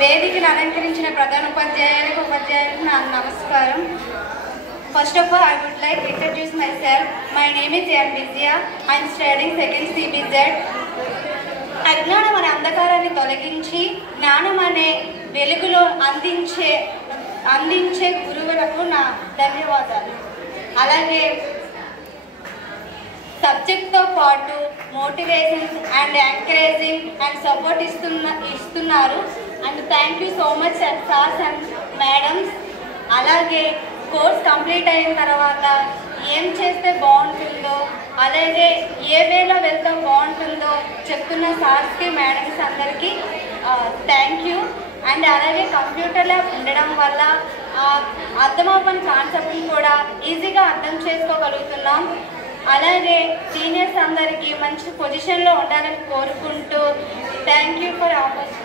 వేదికను అలంకరించిన ప్రధాన ఉపాధ్యాయులకు నా నమస్కారం. First of all, I would like to introduce myself. My name is M. Vizya. I am studying 2nd CBZ. అజ్ఞానం అనే అంధకారాన్ని తొలగించి జ్ఞానం అనే వెలుగులో అందించే గురువులకు నా ధన్యవాదాలు. అలాగే సబ్జెక్ట్తో పాటు motivation and encouraging and support ఇస్తున్నారు. And thank you so much sirs and madams. అలాగే కోర్స్ కంప్లీట్ అయిన తర్వాత ఏం చేస్తే బాగుంటుందో, అలాగే ఏ వేలో వెళ్తే బాగుంటుందో చెప్తున్న సార్స్కి మేడమ్స్ అందరికీ థ్యాంక్ యూ. అండ్ అలాగే కంప్యూటర్ ల్యాబ్ ఉండడం వల్ల అర్థమవ్వని కాన్సెప్ట్ని కూడా ఈజీగా అర్థం చేసుకోగలుగుతున్నాం. అలాగే సీనియర్స్ అందరికీ మంచి పొజిషన్లో ఉండాలని కోరుకుంటూ థ్యాంక్ యూ ఫర్ ఆపర్చునిటీ.